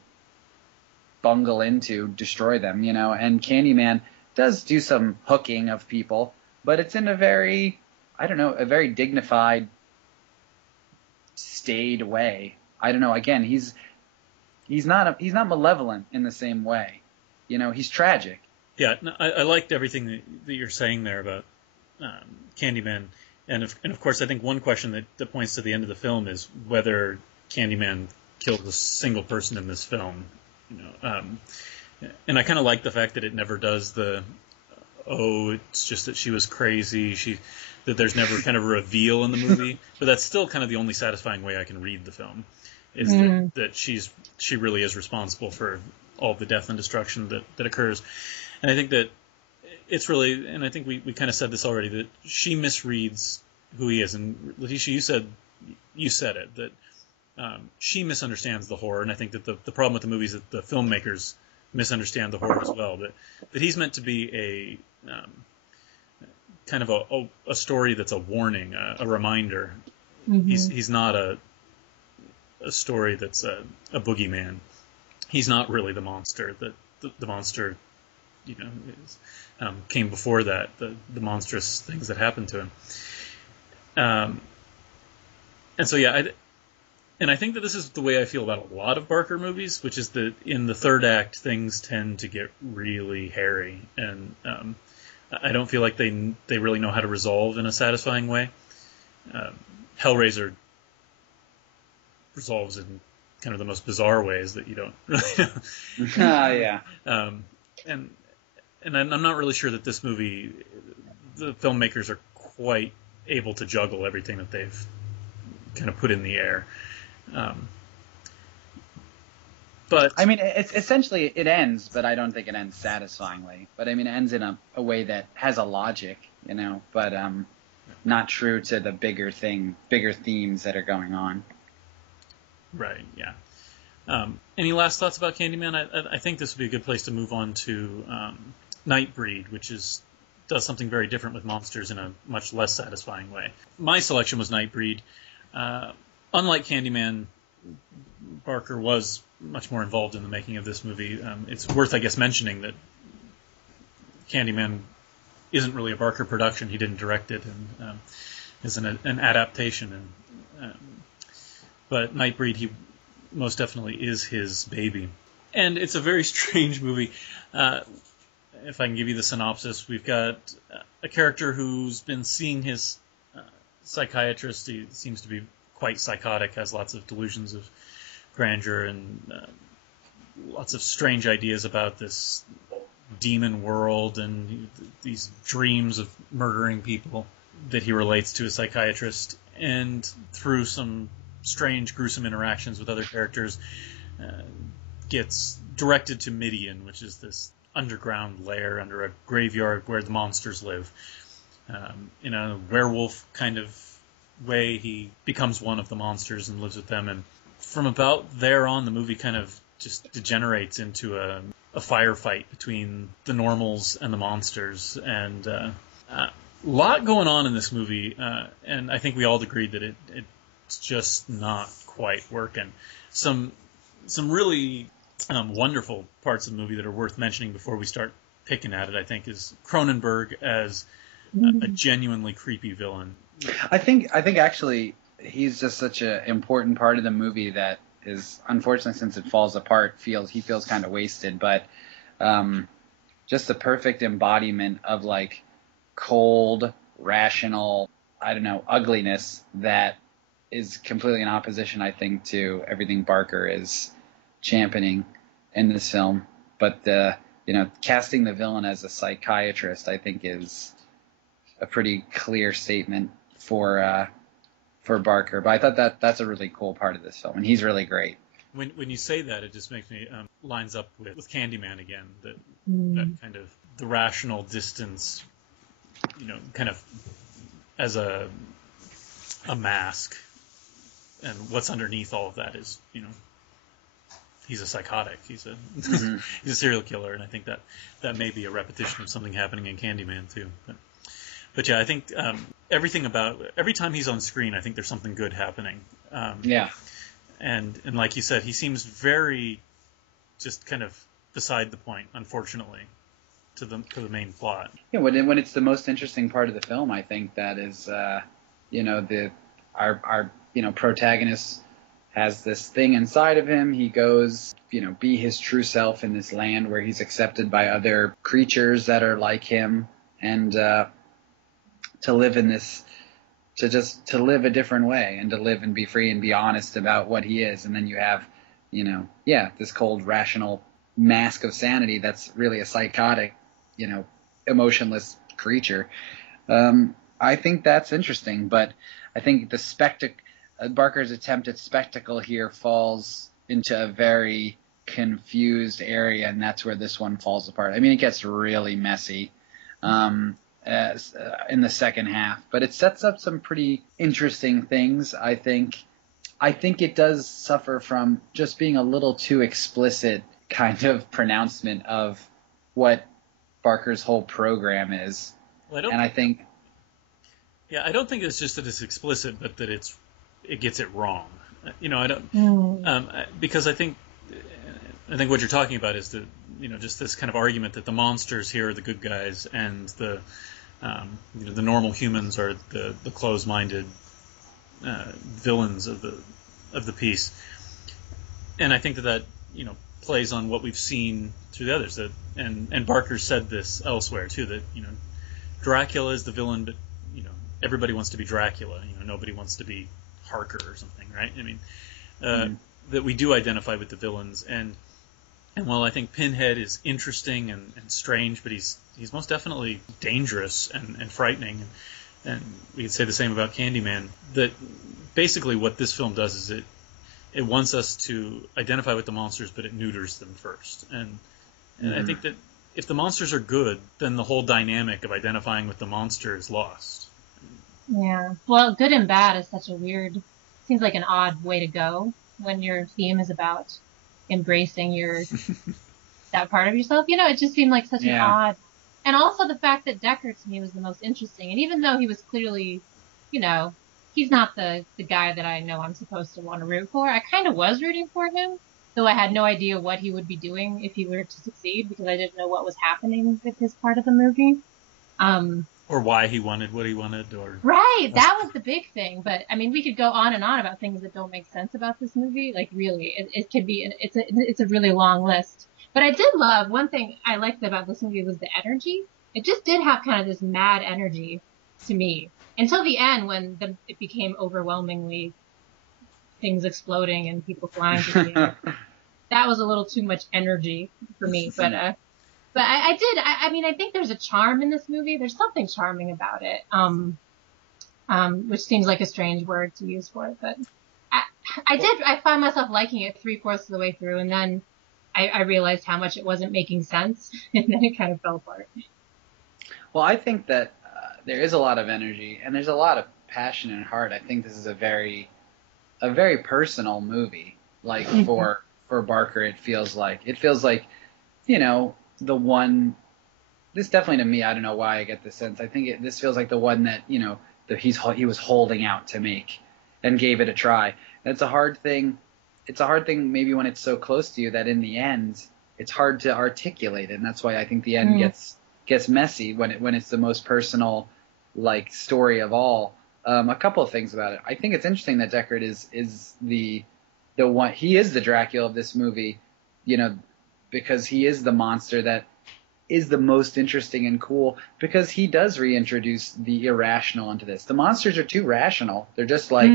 bungle into, destroy them, and Candyman does do some hooking of people, but it's in a very dignified, staid way. I don't know. Again, he's not malevolent in the same way. He's tragic. Yeah, no, I liked everything that you're saying there about Candyman, and of course I think one question that points to the end of the film is whether Candyman killed a single person in this film. And I kind of like the fact that it never does it's just that she was crazy. That there's never kind of a reveal in the movie, but that's still kind of the only satisfying way I can read the film, is that she really is responsible for all the death and destruction that occurs. And I think that it's really, and I think we kind of said this already, that she misreads who he is. And Letitia, you said it, that she misunderstands the horror, and I think that the problem with the movie is that the filmmakers misunderstand the horror as well. That he's meant to be a kind of a story that's a warning, a reminder. He's not a story that's a boogeyman. He's not really the monster. The monster, came before that. The monstrous things that happened to him. And so and I think that this is the way I feel about a lot of Barker movies, which is that in the third act things tend to get really hairy, and I don't feel like they really know how to resolve in a satisfying way. Hellraiser resolves in kind of the most bizarre ways that you don't really know. Yeah. And I'm not really sure that this movie, the filmmakers are quite able to juggle everything that they've kind of put in the air. But I mean, it's essentially it ends, but I don't think it ends satisfyingly. But I mean, it ends in a way that has a logic, but not true to the bigger themes that are going on. Right. Yeah. Any last thoughts about Candyman? I think this would be a good place to move on to Nightbreed, which does something very different with monsters in a much less satisfying way. My selection was Nightbreed. Unlike Candyman, Barker was much more involved in the making of this movie. It's worth, I guess, mentioning that Candyman isn't really a Barker production. He didn't direct it, and is an adaptation. But Nightbreed, he most definitely is his baby. And it's a very strange movie. If I can give you the synopsis, we've got a character who's been seeing his psychiatrist. He seems to be quite psychotic, has lots of delusions of grandeur and lots of strange ideas about this demon world and these dreams of murdering people that he relates to a psychiatrist, and through some strange, gruesome interactions with other characters, gets directed to Midian, which is this underground lair under a graveyard where the monsters live. In a werewolf kind of way, he becomes one of the monsters and lives with them, and from about there on, the movie kind of just degenerates into a firefight between the normals and the monsters, and a lot going on in this movie, and I think we all agreed that it's just not quite working. Some really wonderful parts of the movie that are worth mentioning before we start picking at it, I think, is Cronenberg as a genuinely creepy villain. I think actually he's just such an important part of the movie that is, unfortunately, since it falls apart, he feels kind of wasted. But just the perfect embodiment of like cold, rational, I don't know, ugliness that is completely in opposition, I think, to everything Barker is championing in this film. But casting the villain as a psychiatrist, I think, is a pretty clear statement for Barker. But I thought that's a really cool part of this film, and he's really great. When you say that, it just makes me lines up with Candyman again. That kind of the rational distance, kind of as a mask, and what's underneath all of that is, he's a psychotic. He's a he's a serial killer, and I think that may be a repetition of something happening in Candyman too. But yeah, I think every time he's on screen, I think there's something good happening. Yeah. And like you said, he seems very just kind of beside the point, unfortunately, to the main plot. Yeah, when it's the most interesting part of the film, I think that is, our protagonist has this thing inside of him. He goes, be his true self in this land where he's accepted by other creatures that are like him, and to live in this, to live a different way, and to live and be free and be honest about what he is. And then you have, this cold, rational mask of sanity that's really a psychotic, emotionless creature. I think that's interesting, but I think the Barker's attempt at spectacle here falls into a very confused area, and that's where this one falls apart. I mean, it gets really messy in the second half, but it sets up some pretty interesting things, I think. I think it does suffer from just being a little too explicit kind of pronouncement of what Barker's whole program is. Well, I don't think it's just that it's explicit, but that it gets it wrong. Because I think what you're talking about is just this kind of argument that the monsters here are the good guys, and the normal humans are the closed-minded villains of the piece. And I think that plays on what we've seen through the others. And Barker said this elsewhere too, that Dracula is the villain, but everybody wants to be Dracula. Nobody wants to be Harker or something, right? I mean, that we do identify with the villains, and while I think Pinhead is interesting and strange, but he's most definitely dangerous and frightening, and we could say the same about Candyman. That basically what this film does is it wants us to identify with the monsters, but it neuters them first. And I think that if the monsters are good, then the whole dynamic of identifying with the monster is lost. Yeah. Well, good and bad is such a seems like an odd way to go when your theme is about embracing that part of yourself. It just seemed like such an odd. And also the fact that Decker to me was the most interesting. And even though he was clearly, he's not the guy that I know I'm supposed to want to root for, I kind of was rooting for him, though I had no idea what he would be doing if he were to succeed, because I didn't know what was happening with his part of the movie. Or why he wanted what he wanted, or... Right, that was the big thing. But, I mean, we could go on and on about things that don't make sense about this movie. Like, really, it could be, it's a really long list. But I did love, one thing I liked about this movie was the energy. It just did have kind of this mad energy to me. Until the end, when it became overwhelmingly things exploding and people flying through the air. That was a little too much energy for me. But But I mean, I think there's a charm in this movie. There's something charming about it. Which seems like a strange word to use for it, but I found myself liking it 3/4 of the way through, and then I realized how much it wasn't making sense, and then it kind of fell apart. Well, I think that there is a lot of energy and there's a lot of passion and heart. I think this is a very personal movie. Like for Barker, it feels like the one. This definitely to me, I don't know why I get this sense. I think this feels like the one that that he was holding out to make and gave it a try. And it's a hard thing. It's a hard thing maybe when it's so close to you that in the end it's hard to articulate it. And that's why I think the end gets messy when it's the most personal like story of all. A couple of things about it. I think it's interesting that Deckard is the one. He is the Dracula of this movie, because he is the monster that is the most interesting and cool, because he does reintroduce the irrational into this. The monsters are too rational. They're just like,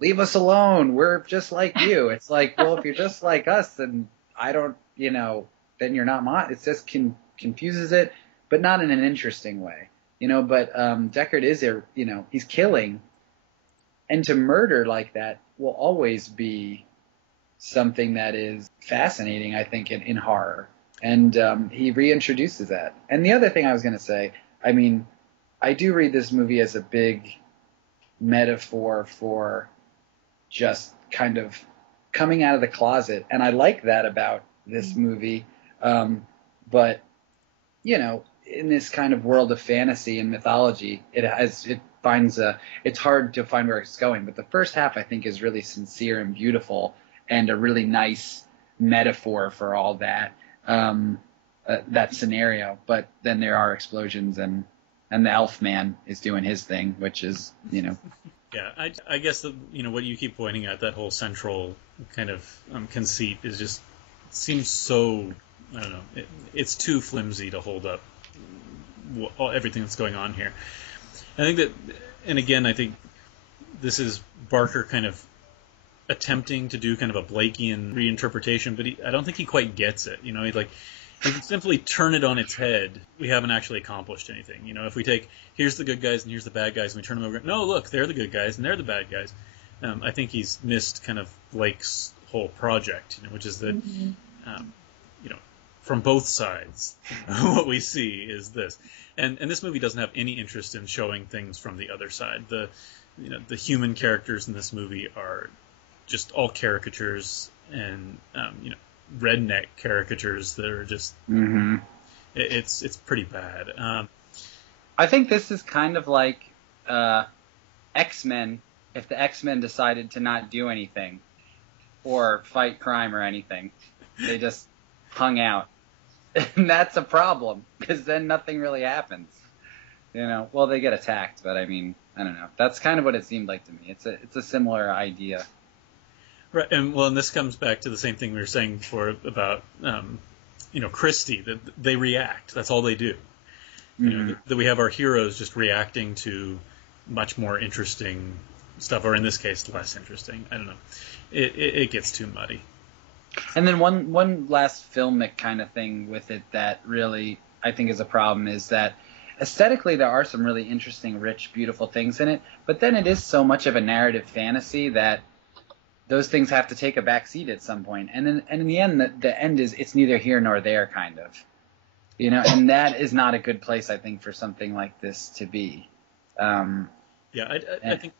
leave us alone. We're just like you. It's like, well, if you're just like us, then I don't, then you're not it just confuses it, but not in an interesting way, but Deckard is, he's killing, and to murder like that will always be something that is fascinating, I think, in horror. And he reintroduces that. And the other thing I was going to say, I mean, I do read this movie as a big metaphor for just kind of coming out of the closet. And I like that about this movie. But, in this kind of world of fantasy and mythology, it's hard to find where it's going. But the first half, I think, is really sincere and beautiful and a really nice metaphor for all that. That scenario, but then there are explosions and the elf man is doing his thing, which is, Yeah, I guess what you keep pointing at, that whole central kind of conceit is just seems so, I don't know, it's too flimsy to hold up everything that's going on here. I think that, and again, I think this is Barker kind of attempting to do kind of a Blakean reinterpretation, but I don't think he quite gets it. If you simply turn it on its head, we haven't actually accomplished anything. If we take, here's the good guys and here's the bad guys, and we turn them over, no, look, they're the good guys and they're the bad guys. I think he's missed kind of Blake's whole project, which is that, from both sides, what we see is this. And this movie doesn't have any interest in showing things from the other side. The human characters in this movie are just all caricatures and redneck caricatures that are just it's pretty bad. I think this is kind of like X-Men if the X-Men decided to not do anything or fight crime or anything. They just hung out. And that's a problem, because then nothing really happens. Well, they get attacked, but I mean, I don't know. That's kind of what it seemed like to me. It's a similar idea. Right, and this comes back to the same thing we were saying before about, Christie, that they react. That's all they do. That we have our heroes just reacting to much more interesting stuff, or in this case, less interesting. I don't know. It gets too muddy. And then one last filmic kind of thing with it that really I think is a problem is that aesthetically there are some really interesting, rich, beautiful things in it, but then it is so much of a narrative fantasy that those things have to take a back seat at some point. And in the end, the end is it's neither here nor there, kind of. And that is not a good place, I think, for something like this to be. I think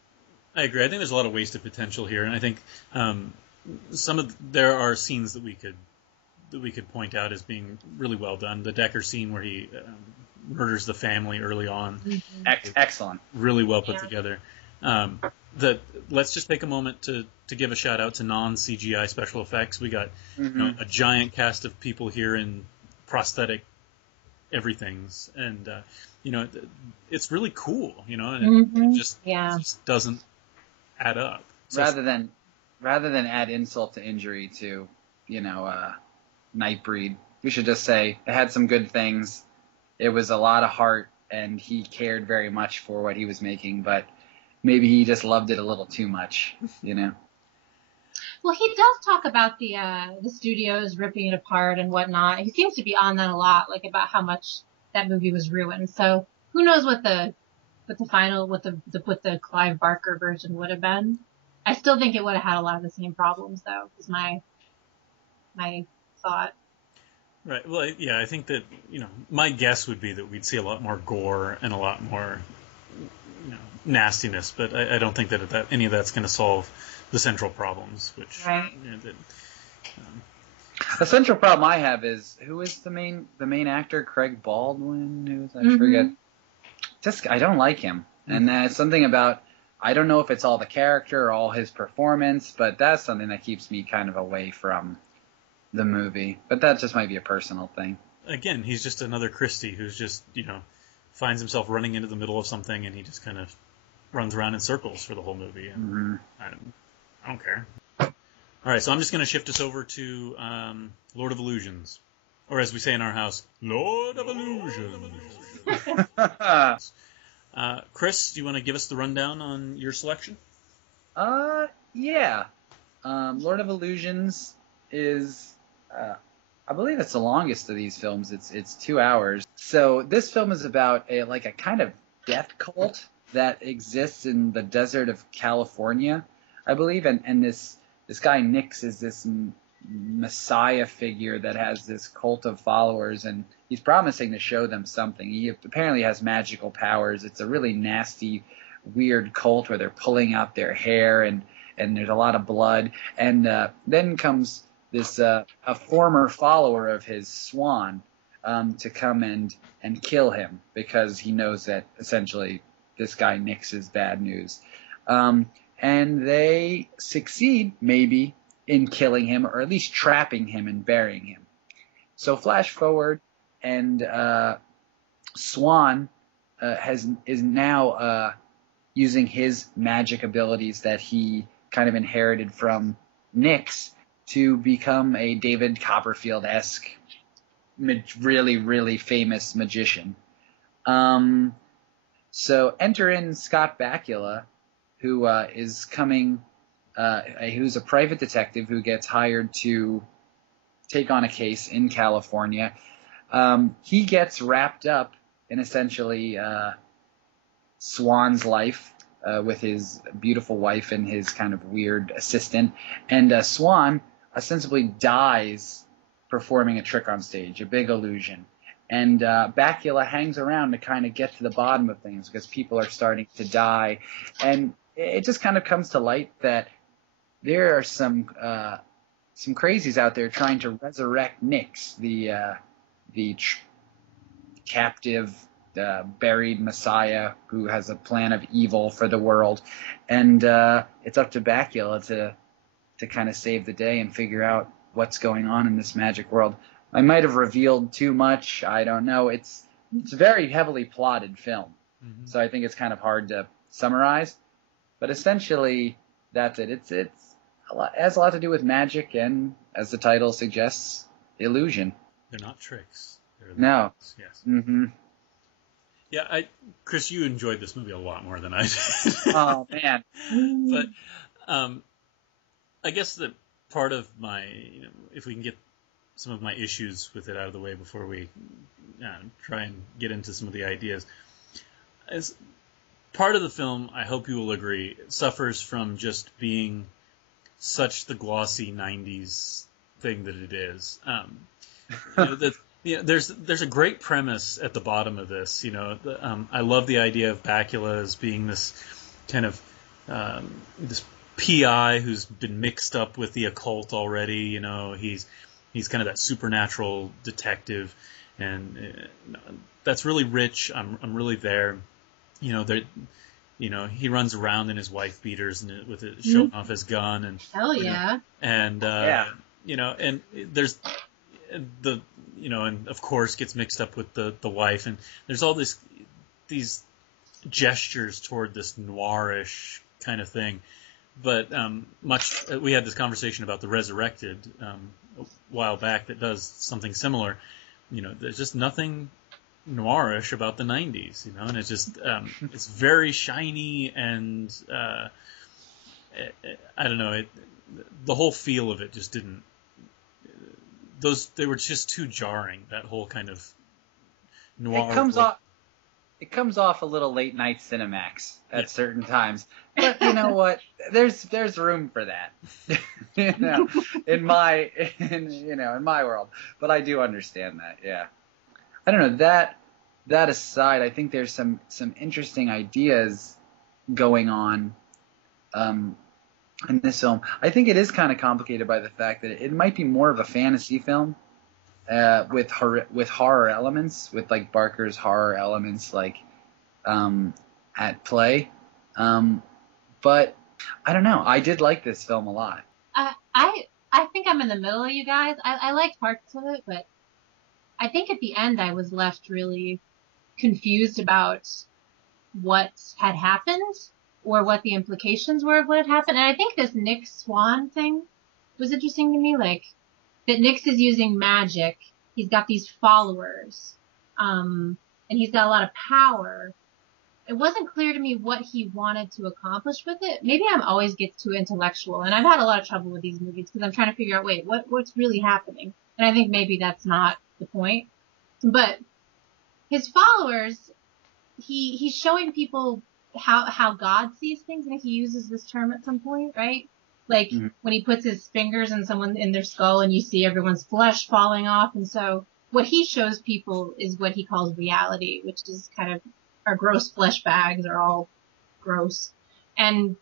I agree. I think there's a lot of wasted potential here, and I think there are scenes that we could point out as being really well done. The Decker scene where he murders the family early on, excellent, really well put together. Let's just take a moment to give a shout out to non-CGI special effects. We got a giant cast of people here in prosthetic everythings, and it's really cool, and it just doesn't add up. So rather than add insult to injury to Nightbreed, we should just say it had some good things. It was a lot of heart, and he cared very much for what he was making, but maybe he just loved it a little too much, Well, he does talk about the studios ripping it apart and whatnot. He seems to be on that a lot, like about how much that movie was ruined. So who knows what the Clive Barker version would have been. I still think it would have had a lot of the same problems, though, is my thought. Right. Well, yeah, I think that, my guess would be that we'd see a lot more gore and a lot more, nastiness, but I don't think that any of that's going to solve the central problems, which, right. The central problem I have is, who is the main actor? Craig Baldwin? I forget. I don't like him. And that's something about, I don't know if it's all the character or all his performance, but that's something that keeps me kind of away from the movie. But that just might be a personal thing. Again, he's just another Christie who's just, finds himself running into the middle of something and he just kind of runs around in circles for the whole movie. And I don't care. All right, so I'm just going to shift us over to Lord of Illusions. Or as we say in our house, Lord of Illusions. Chris, do you want to give us the rundown on your selection? Yeah. Lord of Illusions is, I believe it's the longest of these films. It's 2 hours. So this film is about a kind of death cult that exists in the desert of California, I believe, and this guy Nix is this messiah figure that has this cult of followers, and he's promising to show them something. He apparently has magical powers. It's a really nasty, weird cult where they're pulling out their hair, and there's a lot of blood. And then comes this a former follower of his, Swan, to come and kill him because he knows that essentially this guy Nix is bad news. And they succeed, maybe, in killing him, or at least trapping him and burying him. So flash forward, and Swan is now using his magic abilities that he kind of inherited from Nix to become a David Copperfield-esque, really, really famous magician. So enter in Scott Bakula, who is coming, who's a private detective who gets hired to take on a case in California. He gets wrapped up in essentially Swan's life with his beautiful wife and his kind of weird assistant. And Swan ostensibly dies performing a trick on stage, a big illusion. And Bakula hangs around to kind of get to the bottom of things because people are starting to die. And it just kind of comes to light that there are some crazies out there trying to resurrect Nix, the captive, buried messiah who has a plan of evil for the world. And it's up to Bakula to kind of save the day and figure out what's going on in this magic world. I might have revealed too much. I don't know. It's a very heavily plotted film, so I think it's kind of hard to summarize. But essentially, that's it. It has a lot to do with magic and, as the title suggests, illusion. They're not tricks. They're no. Tricks. Yes. Mm-hmm. Yeah, Chris, you enjoyed this movie a lot more than I did. Oh man. But I guess that part of my, if we can get some of my issues with it out of the way before we try and get into some of the ideas. As part of the film, I hope you will agree, suffers from just being such the glossy 90s thing that it is. There's a great premise at the bottom of this. I love the idea of Bakula as being this kind of this PI who's been mixed up with the occult already. He's kind of that supernatural detective, and that's really rich. I'm really there. He runs around in his wife beaters and with it showing off his gun and hell yeah. And there's and of course gets mixed up with the wife, and there's all these gestures toward this noirish kind of thing. But we had this conversation about The Resurrected a while back that does something similar. There's just nothing noirish about the 90s, and it's just it's very shiny and I don't know, the whole feel of it just didn't. They were just too jarring. That whole kind of noir. It comes off a little late night Cinemax at certain times, but you know what? There's room for that, in my world. But I do understand that. Yeah, I don't know that aside. I think there's some interesting ideas going on in this film. I think it is kind of complicated by the fact that it might be more of a fantasy film. With horror elements, with like Barker's horror elements, like at play. But I don't know. I did like this film a lot. I think I'm in the middle of you guys. I liked parts of it, but I think at the end I was left really confused about what had happened or what the implications were of what had happened. And I think this Nick Swan thing was interesting to me, like that Nyx is using magic. He's got these followers, and he's got a lot of power. It wasn't clear to me what he wanted to accomplish with it. Maybe I'm always get too intellectual, and I've had a lot of trouble with these movies because I'm trying to figure out, what's really happening? And I think maybe that's not the point. But his followers, he's showing people how God sees things. I think he uses this term at some point, right? Like when he puts his fingers in their skull and you see everyone's flesh falling off. And so what he shows people is what he calls reality, which is kind of our gross flesh bags are all gross. And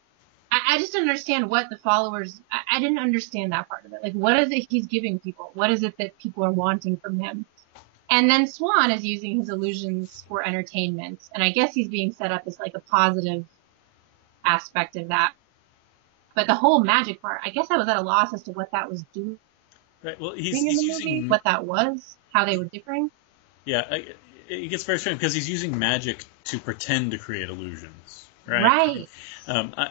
I just didn't understand what the followers, I didn't understand that part of it. Like, what is it he's giving people? What is it that people are wanting from him? And then Swan is using his illusions for entertainment. And I guess he's being set up as like a positive aspect of that. But the whole magic part, I guess I was at a loss as to what that was doing. Right. Well, he's using what that was, how they were differing. Yeah, it gets very strange because he's using magic to pretend to create illusions. Right. Right.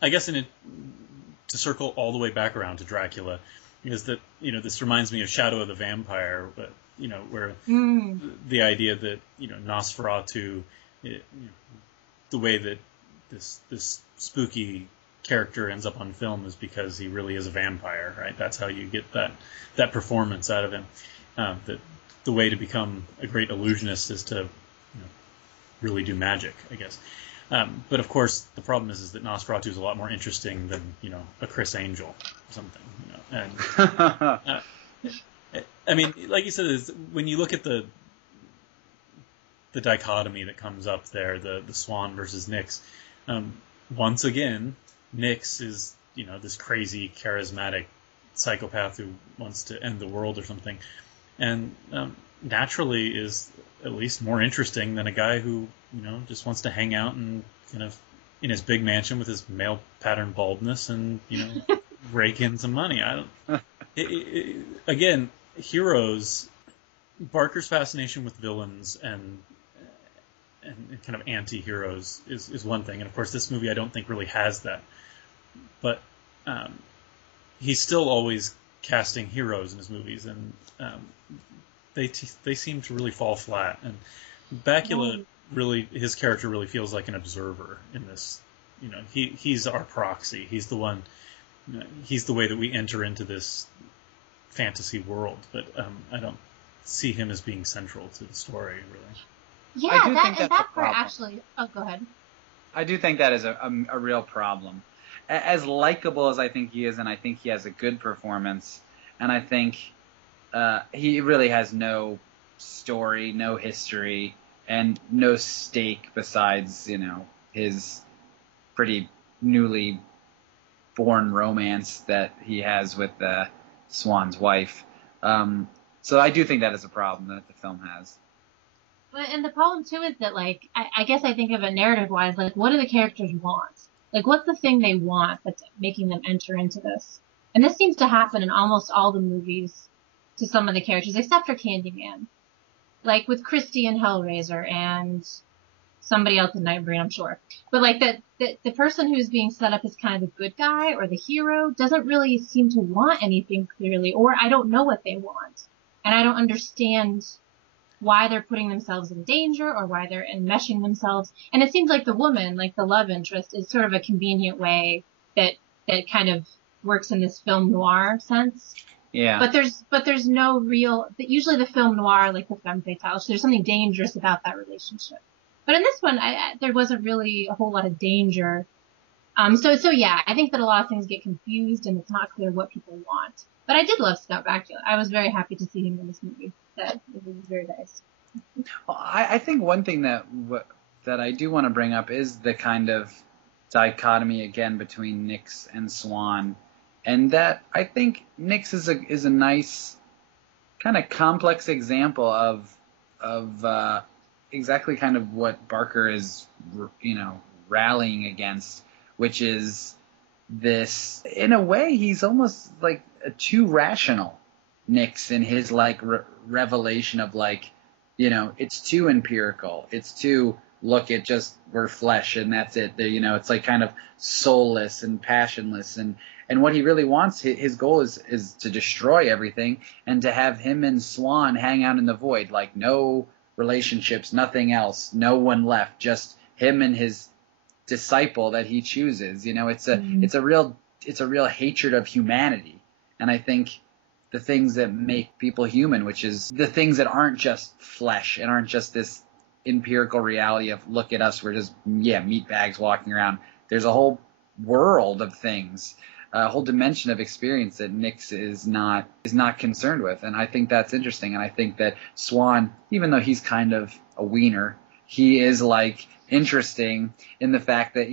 I guess to circle all the way back around to Dracula, is that this reminds me of Shadow of the Vampire, but where the idea that Nosferatu, the way that this spooky character ends up on film is because he really is a vampire, right? That's how you get that performance out of him. That the way to become a great illusionist is to really do magic, I guess. But of course, the problem is that Nosferatu is a lot more interesting than a Chris Angel or something. And I mean, like you said, when you look at the dichotomy that comes up there, the Swan versus Nyx, once again, Nyx is this crazy, charismatic psychopath who wants to end the world or something, and naturally is at least more interesting than a guy who just wants to hang out and kind of in his big mansion with his male pattern baldness and rake in some money. Again, heroes. Barker's fascination with villains and kind of anti-heroes is one thing, and of course this movie I don't think really has that. But he's still always casting heroes in his movies, and they seem to really fall flat. And Bakula really, his character really feels like an observer in this. He's our proxy. He's the one. He's the way that we enter into this fantasy world. But I don't see him as being central to the story, really. Yeah, that part actually. Oh, go ahead. I do think that is a real problem. As likable as I think he is, and I think he has a good performance, and I think he really has no story, no history, and no stake besides, his pretty newly born romance that he has with Swan's wife. So I do think that is a problem that the film has. And the problem too is that, like, I guess I think of it narrative-wise, like, what do the characters want? Like, what's the thing they want that's making them enter into this? And this seems to happen in almost all the movies to some of the characters, except for Candyman. Like, with Christie in Hellraiser and somebody else in Nightmare, I'm sure. But, like, the person who's being set up as kind of the good guy or the hero doesn't really seem to want anything clearly, or I don't know what they want. And I don't understand why they're putting themselves in danger or why they're enmeshing themselves. And it seems like the woman, like the love interest, is sort of a convenient way that kind of works in this film noir sense. Yeah. But there's no real, usually the film noir, like the femme fatale, so there's something dangerous about that relationship. But in this one, there wasn't really a whole lot of danger. So yeah, I think that a lot of things get confused and it's not clear what people want. But I did love Scott Bakula. I was very happy to see him in this movie. It was very nice. Well, I think one thing that I do want to bring up is the kind of dichotomy again between Nix and Swan, and that I think Nix is a nice kind of complex example of exactly kind of what Barker is rallying against, which is this, in a way, he's almost like a too rational Nix in his like revelation of like, it's too empirical. It's too, look, it just, we're flesh and that's it. It's like kind of soulless and passionless. And what he really wants, his goal is to destroy everything and to have him and Swan hang out in the void, like no relationships, nothing else, no one left, just him and his disciple that he chooses. It's a real hatred of humanity. And I think the things that make people human, which is the things that aren't just flesh and aren't just this empirical reality of, look at us, we're just meat bags walking around. There's a whole world of things, a whole dimension of experience that Nix is not concerned with. And I think that's interesting. And I think that Swan, even though he's kind of a wiener, he is like interesting in the fact that,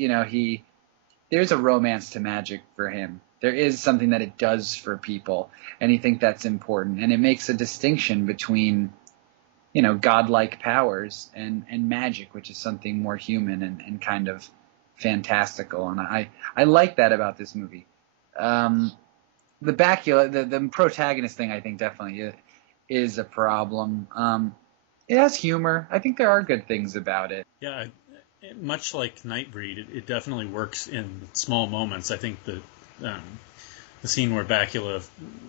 there's a romance to magic for him. There is something that it does for people, and he thinks that's important. And it makes a distinction between, godlike powers and magic, which is something more human and kind of fantastical. And I like that about this movie. The Bakula, the protagonist thing, I think definitely is a problem. It has humor. I think there are good things about it. Yeah, much like Nightbreed, it definitely works in small moments. I think the scene where Bakula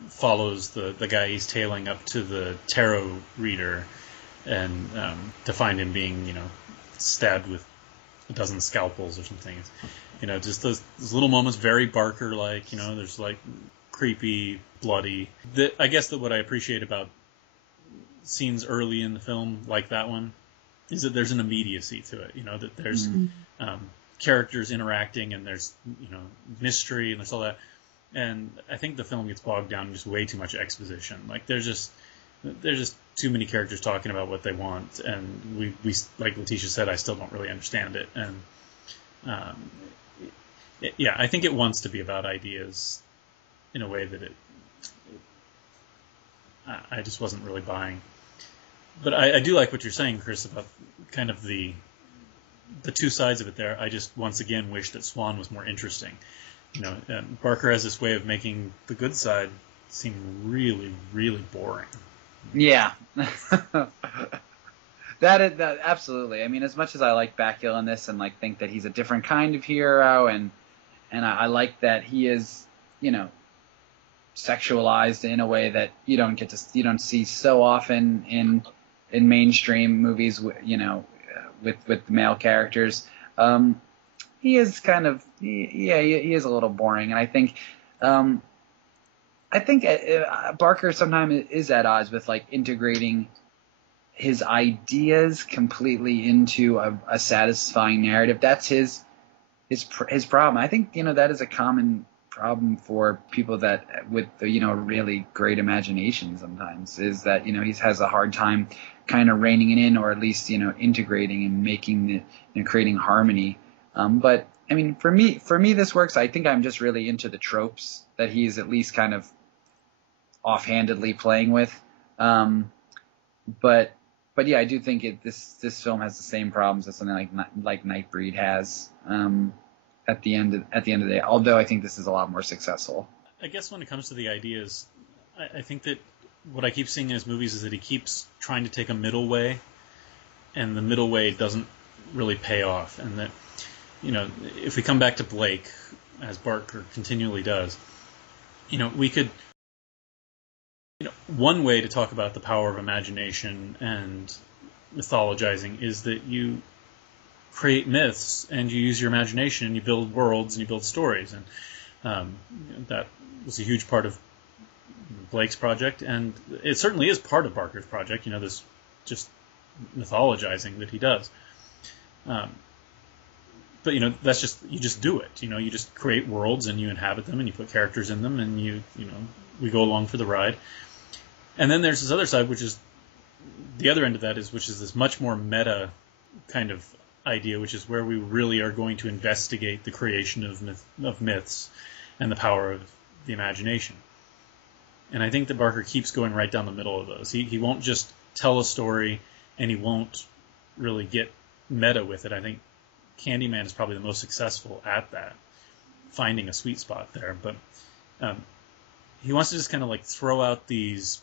follows the guy he's tailing up to the tarot reader and to find him being, stabbed with a dozen scalpels or something. Just those little moments, very Barker-like, there's like creepy, bloody. I guess that what I appreciate about scenes early in the film, like that one, is that there's an immediacy to it, that there's characters interacting and there's, mystery and there's all that. And I think the film gets bogged down in just way too much exposition. Like there's just too many characters talking about what they want, and we like Letitia said, I still don't really understand it. And I think it wants to be about ideas in a way that I just wasn't really buying. But I do like what you're saying, Chris, about kind of the two sides of it there. I just once again wish that Swan was more interesting. Barker has this way of making the good side seem really, really boring. Yeah. That absolutely. I mean, as much as I like Bakula in this and like think that he's a different kind of hero, and I like that he is, sexualized in a way that you don't see so often in mainstream movies, with male characters. He is kind of he is a little boring, and I think Barker sometimes is at odds with like integrating his ideas completely into a satisfying narrative. That's his problem. I think that is a common problem for people that with really great imagination sometimes, is that he has a hard time kind of reining it in, or at least integrating and making it, creating harmony. But I mean, for me this works. I think I'm just really into the tropes that he's at least kind of offhandedly playing with. But yeah, I do think this film has the same problems as something like Nightbreed has. At the end of the day, although I think this is a lot more successful. I guess when it comes to the ideas, I think that what I keep seeing in his movies is that he keeps trying to take a middle way, and the middle way doesn't really pay off. And that, if we come back to Blake, as Barker continually does, we could, one way to talk about the power of imagination and mythologizing is that you create myths and you use your imagination and you build worlds and you build stories. That was a huge part of Blake's project, and it certainly is part of Barker's project. This just mythologizing that he does. But that's you just do it. You just create worlds and you inhabit them and you put characters in them and we go along for the ride. And then there's this other side, which is the other end of that which is this much more meta kind of idea, which is where we really are going to investigate the creation of myths and the power of the imagination. And I think that Barker keeps going right down the middle of those. He won't just tell a story, and he won't really get meta with it. I think Candyman is probably the most successful at that, finding a sweet spot there. But he wants to just kind of like throw out these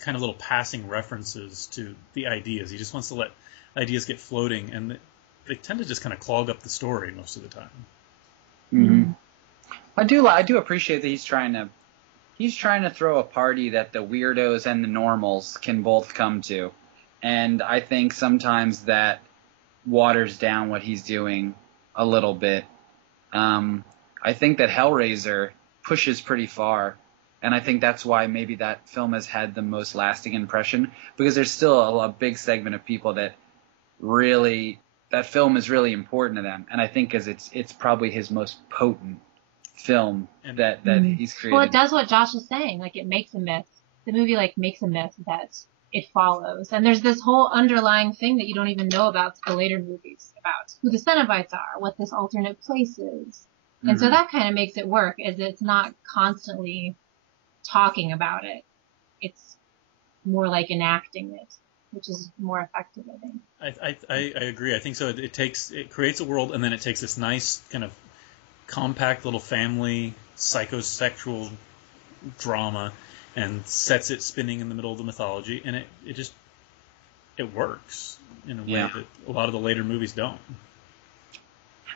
kind of little passing references to the ideas. He just wants to let ideas get floating, and they tend to just kind of clog up the story most of the time. Mm-hmm. I do appreciate that he's trying to throw a party that the weirdos and the normals can both come to. And I think sometimes that waters down what he's doing a little bit. I think that Hellraiser pushes pretty far, and I think that's why maybe that film has had the most lasting impression, because there's still a big segment of people that really, that film is really important to them, and I think because it's probably his most potent film that he's created. Well, it does what Josh is saying. Like, it makes a myth. The movie makes a myth that it follows, and there's this whole underlying thing that you don't even know about the later movies, about who the Cenobites are, what this alternate place is, and so that kind of makes it work, as it's not constantly talking about it. It's more like enacting it, which is more effective, I think. I agree. I think so. It creates a world, and then it takes this nice kind of compact little family psychosexual drama and sets it spinning in the middle of the mythology, and it works in a way that a lot of the later movies don't.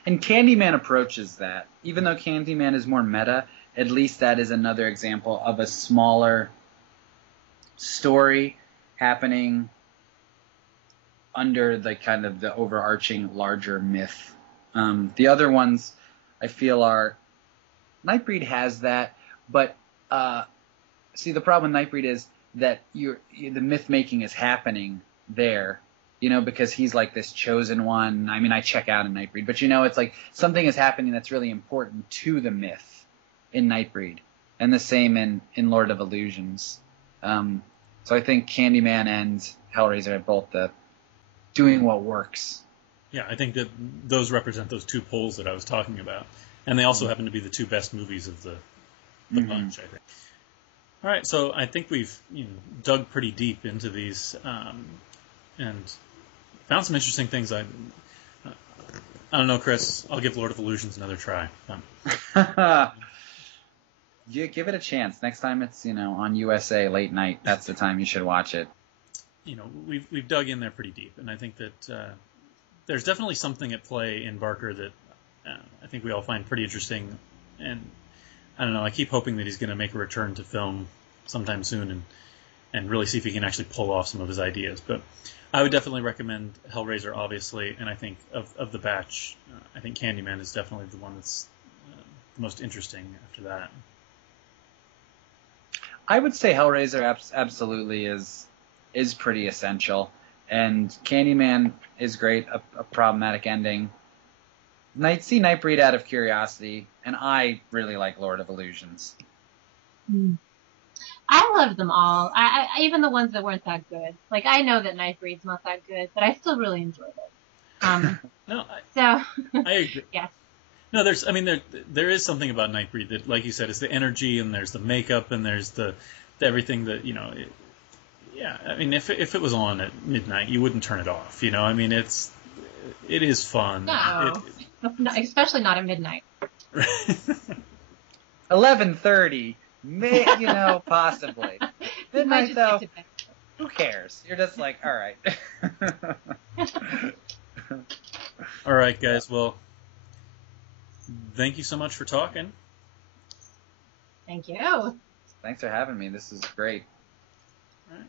And Candyman approaches that. Even though Candyman is more meta, at least that is another example of a smaller story happening under the kind of the overarching larger myth. The other ones I feel are Nightbreed has that, but see, the problem with Nightbreed is that the myth making is happening there, because he's like this chosen one. I mean, I check out in Nightbreed, but it's like something is happening that's really important to the myth in Nightbreed, and the same in Lord of Illusions. So I think Candyman and Hellraiser are both doing what works. Yeah, I think that those represent those two poles that I was talking about. And they also happen to be the two best movies of the bunch, I think. All right, so I think we've dug pretty deep into these and found some interesting things. I don't know, Chris. I'll give Lord of Illusions another try. You give it a chance. Next time it's on USA late night. That's the time you should watch it. We've dug in there pretty deep, and I think that there's definitely something at play in Barker that I think we all find pretty interesting. And I don't know, I keep hoping that he's going to make a return to film sometime soon and really see if he can actually pull off some of his ideas. But I would definitely recommend Hellraiser, obviously, and I think of the batch, I think Candyman is definitely the one that's the most interesting after that. I would say Hellraiser absolutely is pretty essential, and Candyman is great, a problematic ending. Nightbreed out of curiosity, and I really like Lord of Illusions. I loved them all. I even the ones that weren't that good. Like, I know that Nightbreed's not that good, but I still really enjoyed it. I agree. Yes. No, there is something about Nightbreed that, like you said, is the energy, and there's the makeup, and there's the everything that I mean, if it was on at midnight, you wouldn't turn it off. I mean, it is fun. No, especially not at midnight. 11:30, possibly. Midnight though, who cares? You're just like, all right. All right, guys. Well, thank you so much for talking. Thank you. Thanks for having me. This is great. All right.